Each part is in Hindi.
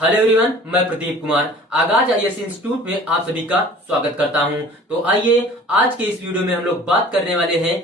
हेलो एवरीवन, मैं प्रदीप कुमार आगाज आईएएस इंस्टीट्यूट में आप सभी का स्वागत करता हूं। तो आइए आज के इस वीडियो में हम लोग बात करने वाले हैं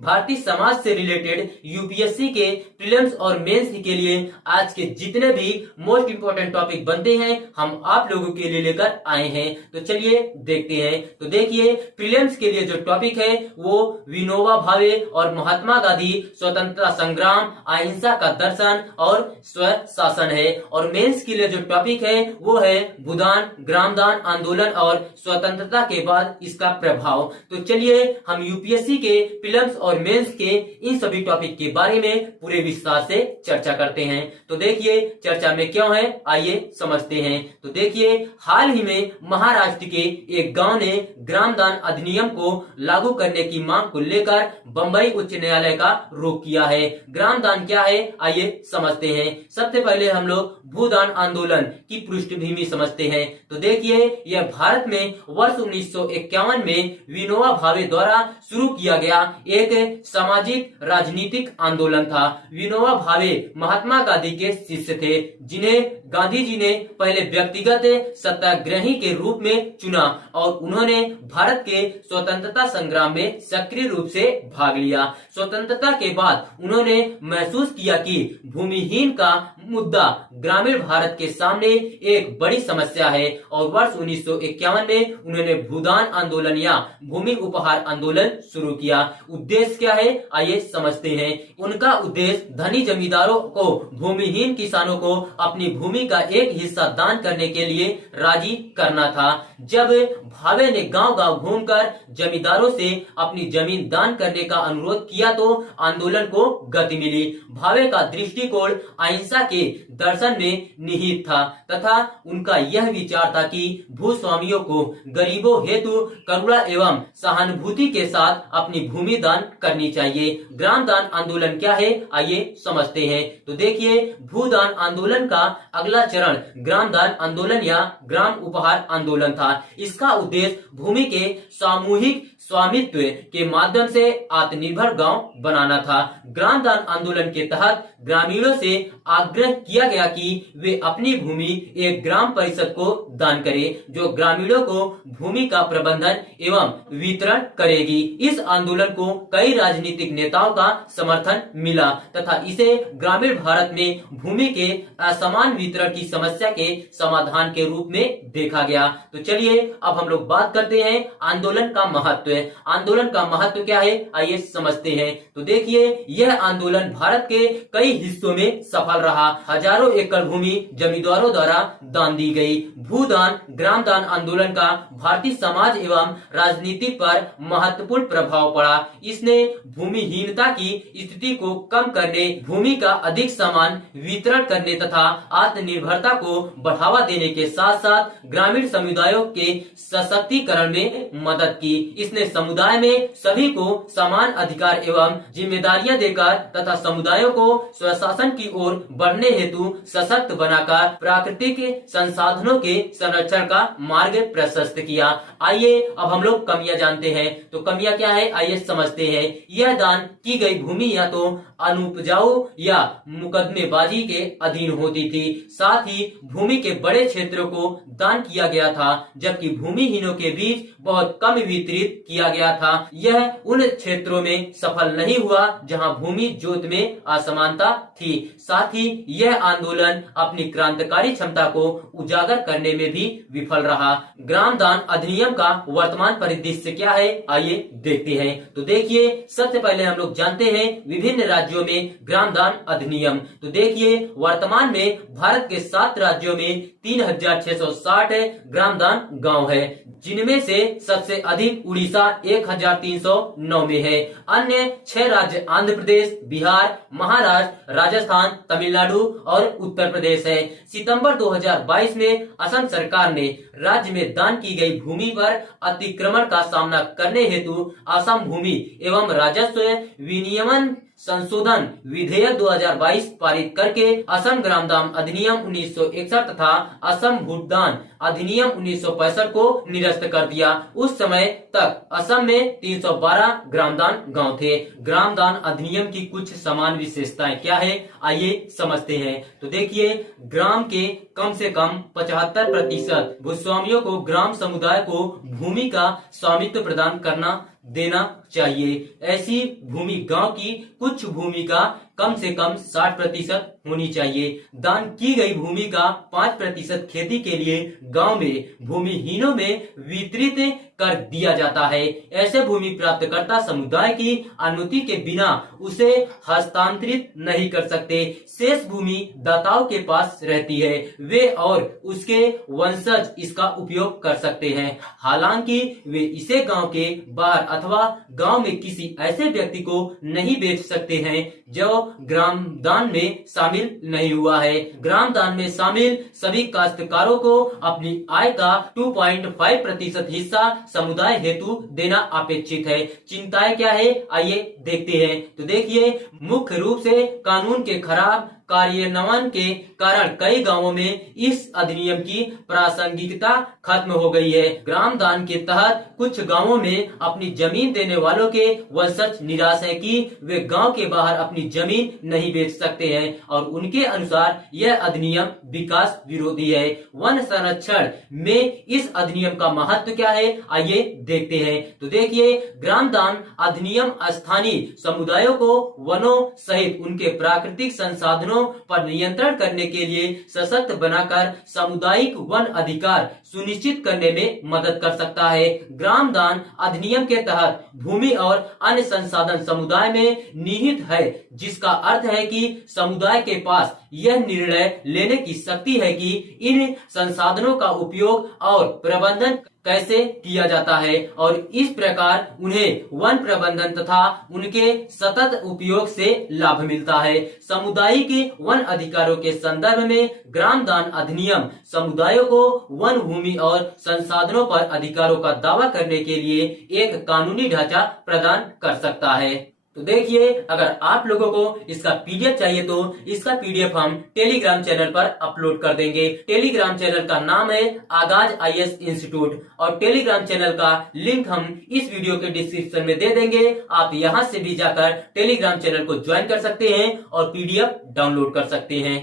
भारतीय समाज से रिलेटेड यूपीएससी के प्रीलिम्स और मेंस के लिए आज के जितने भी मोस्ट इंपोर्टेंट टॉपिक बनते हैं हम आप लोगों के लिए लेकर आए हैं। तो चलिए देखते हैं। तो देखिए, प्रीलिम्स के लिए जो टॉपिक है वो विनोबा भावे और महात्मा गांधी स्वतंत्रता संग्राम, अहिंसा का दर्शन और स्व शासन है। और मेंस के लिए जो टॉपिक है वो है भूदान, ग्रामदान आंदोलन और स्वतंत्रता के बाद इसका प्रभाव। तो चलिए हम यूपीएससी के प्रीलिम्स और मेंस के इन सभी टॉपिक के बारे में पूरे विस्तार से चर्चा करते हैं। तो देखिए चर्चा में क्यों है, आइए समझते हैं। तो देखिए, हाल ही में महाराष्ट्र के एक गांव ने ग्रामदान अधिनियम को लागू करने की मांग को लेकर बंबई उच्च न्यायालय का रुख किया है। ग्रामदान क्या है, आइए समझते हैं। सबसे पहले हम लोग भूदान आंदोलन की पृष्ठभूमि समझते हैं। तो देखिए, यह भारत में वर्ष 1951 में विनोबा भावे द्वारा शुरू किया गया एक सामाजिक राजनीतिक आंदोलन था। विनोबा भावे महात्मा गांधी के शिष्य थे, जिन्हें गांधी जी ने पहले व्यक्तिगत सत्याग्रही के रूप में चुना और उन्होंने भारत के स्वतंत्रता संग्राम में सक्रिय रूप से भाग लिया। स्वतंत्रता के बाद उन्होंने महसूस किया कि भूमिहीन का मुद्दा ग्रामीण भारत के सामने एक बड़ी समस्या है और वर्ष 1951 में उन्होंने भूदान आंदोलन या भूमि उपहार आंदोलन शुरू किया। उद्देश्य क्या है, आइए समझते हैं। उनका उद्देश्य धनी जमींदारों को भूमिहीन किसानों को अपनी भूमि का एक हिस्सा दान करने के लिए राजी करना था। जब भावे ने गांव-गांव घूमकर जमींदारों से अपनी जमीन दान करने का अनुरोध किया तो आंदोलन को गति मिली। भावे का दृष्टिकोण अहिंसा के दर्शन में निहित था तथा उनका यह विचार था कि भूस्वामियों को गरीबों हेतु करुणा एवं सहानुभूति के साथ अपनी भूमि दान करनी चाहिए। ग्रामदान आंदोलन क्या है, आइए समझते हैं। तो देखिए, भूदान आंदोलन का अगला चरण ग्रामदान आंदोलन या ग्राम उपहार आंदोलन था। इसका उद्देश्य भूमि के सामूहिक स्वामित्व के माध्यम से आत्मनिर्भर गांव बनाना था। ग्रामदान आंदोलन के तहत ग्रामीणों से आग्रह किया गया कि वे अपनी भूमि एक ग्राम परिषद को दान करें, जो ग्रामीणों को भूमि का प्रबंधन एवं वितरण करेगी। इस आंदोलन को कई राजनीतिक नेताओं का समर्थन मिला तथा इसे ग्रामीण भारत में भूमि के असमान वितरण की समस्या के समाधान के रूप में देखा गया। तो चलिए अब हम लोग बात करते हैं आंदोलन का महत्व। आंदोलन का महत्व क्या है, आइए समझते हैं। तो देखिए, यह आंदोलन भारत के कई हिस्सों में सफल रहा। हजारों एकड़ भूमि जमींदारों द्वारा दान दी गई। भूदान ग्रामदान आंदोलन का भारतीय समाज एवं राजनीति पर महत्वपूर्ण प्रभाव पड़ा। इसने भूमिहीनता की स्थिति को कम करने, भूमि का अधिक समान वितरण करने तथा आत्मनिर्भरता को बढ़ावा देने के साथ साथ ग्रामीण समुदायों के सशक्तिकरण में मदद की। इसने समुदाय में सभी को समान अधिकार एवं जिम्मेदारियां देकर तथा समुदायों को स्वशासन की ओर बढ़ने हेतु सशक्त बनाकर प्राकृतिक संसाधनों के संरक्षण का मार्ग प्रशस्त किया। आइए अब हम लोग कमियां जानते हैं। तो कमियां क्या है, आइए समझते हैं। यह दान की गई भूमि या तो अनुपजाऊ या मुकदमेबाजी के अधीन होती थी। साथ ही भूमि के बड़े क्षेत्रों को दान किया गया था, जबकि भूमिहीनों के बीच बहुत कम वितरित किया गया था। यह उन क्षेत्रों में सफल नहीं हुआ जहां भूमि जोत में असमानता थी। साथ ही यह आंदोलन अपनी क्रांतिकारी क्षमता को उजागर करने में भी विफल रहा। ग्रामदान अधिनियम का वर्तमान परिदृश्य क्या है, आइए देखते हैं। तो देखिए, सबसे पहले हम लोग जानते हैं विभिन्न राज्यों में ग्रामदान अधिनियम। तो देखिए, वर्तमान में भारत के 7 राज्यों में 3660 ग्रामदान गांव है, जिनमें से सबसे अधिक उड़ीसा 1309 में है। अन्य 6 राज्य आंध्र प्रदेश, बिहार, महाराष्ट्र, राजस्थान, तमिलनाडु और उत्तर प्रदेश है। सितंबर 2022 में असम सरकार ने राज्य में दान की गई भूमि पर अतिक्रमण का सामना करने हेतु असम भूमि एवं राजस्व विनियमन संशोधन विधेयक 2022 पारित करके असम ग्राम दान अधिनियम 1961 तथा असम भूदान अधिनियम 1965 को निरस्त कर दिया। उस समय तक असम में 312 ग्रामदान गांव थे। ग्रामदान अधिनियम की कुछ समान विशेषताएं क्या है, आइए समझते हैं। तो देखिए, ग्राम के कम से कम 75% भूस्वामियों को ग्राम समुदाय को भूमि का स्वामित्व प्रदान करना देना चाहिए। ऐसी भूमि गांव की कुछ भूमि का कम से कम 60% होनी चाहिए। दान की गई भूमि का 5% खेती के लिए गांव में भूमिहीनों में वितरित कर दिया जाता है। ऐसे भूमि प्राप्तकर्ता समुदाय की अनुमति के बिना उसे हस्तांतरित नहीं कर सकते। शेष भूमि दाताओं के पास रहती है, वे और उसके वंशज इसका उपयोग कर सकते हैं। हालांकि वे इसे गांव के बाहर अथवा गांव में किसी ऐसे व्यक्ति को नहीं बेच सकते हैं जो ग्राम दान में शामिल नहीं हुआ है। ग्राम दान में शामिल सभी काश्तकारों को अपनी आय का 2.5% हिस्सा समुदाय हेतु देना अपेक्षित है। चिंताएं क्या है, आइए देखते हैं। तो देखिए, मुख्य रूप से कानून के खराब कार्यान्वयन के कारण कई गांवों में इस अधिनियम की प्रासंगिकता खत्म हो गई है। ग्राम दान के तहत कुछ गांवों में अपनी जमीन देने वालों के वंशज निराश है कि वे गांव के बाहर अपनी जमीन नहीं बेच सकते हैं और उनके अनुसार यह अधिनियम विकास विरोधी है। वन संरक्षण में इस अधिनियम का महत्व क्या है, आइए देखते हैं। तो देखिए, ग्राम दान अधिनियम स्थानीय समुदायों को वनों सहित उनके प्राकृतिक संसाधनों पर नियंत्रण करने के लिए सशक्त बनाकर सामुदायिक वन अधिकार सुनिश्चित करने में मदद कर सकता है। ग्राम दान अधिनियम के तहत भूमि और अन्य संसाधन समुदाय में निहित है, जिसका अर्थ है कि समुदाय के पास यह निर्णय लेने की शक्ति है कि इन संसाधनों का उपयोग और प्रबंधन कैसे किया जाता है और इस प्रकार उन्हें वन प्रबंधन तथा उनके सतत उपयोग से लाभ मिलता है। सामुदायिक वन अधिकारों के संदर्भ में ग्राम दान अधिनियम समुदायों को वन भूमि और संसाधनों पर अधिकारों का दावा करने के लिए एक कानूनी ढांचा प्रदान कर सकता है। तो देखिए, अगर आप लोगों को इसका पीडीएफ चाहिए तो इसका पीडीएफ हम टेलीग्राम चैनल पर अपलोड कर देंगे। टेलीग्राम चैनल का नाम है आगाज आईएएस इंस्टीट्यूट और टेलीग्राम चैनल का लिंक हम इस वीडियो के डिस्क्रिप्शन में दे देंगे। आप यहां से भी जाकर टेलीग्राम चैनल को ज्वाइन कर सकते हैं और पीडीएफ डाउनलोड कर सकते हैं।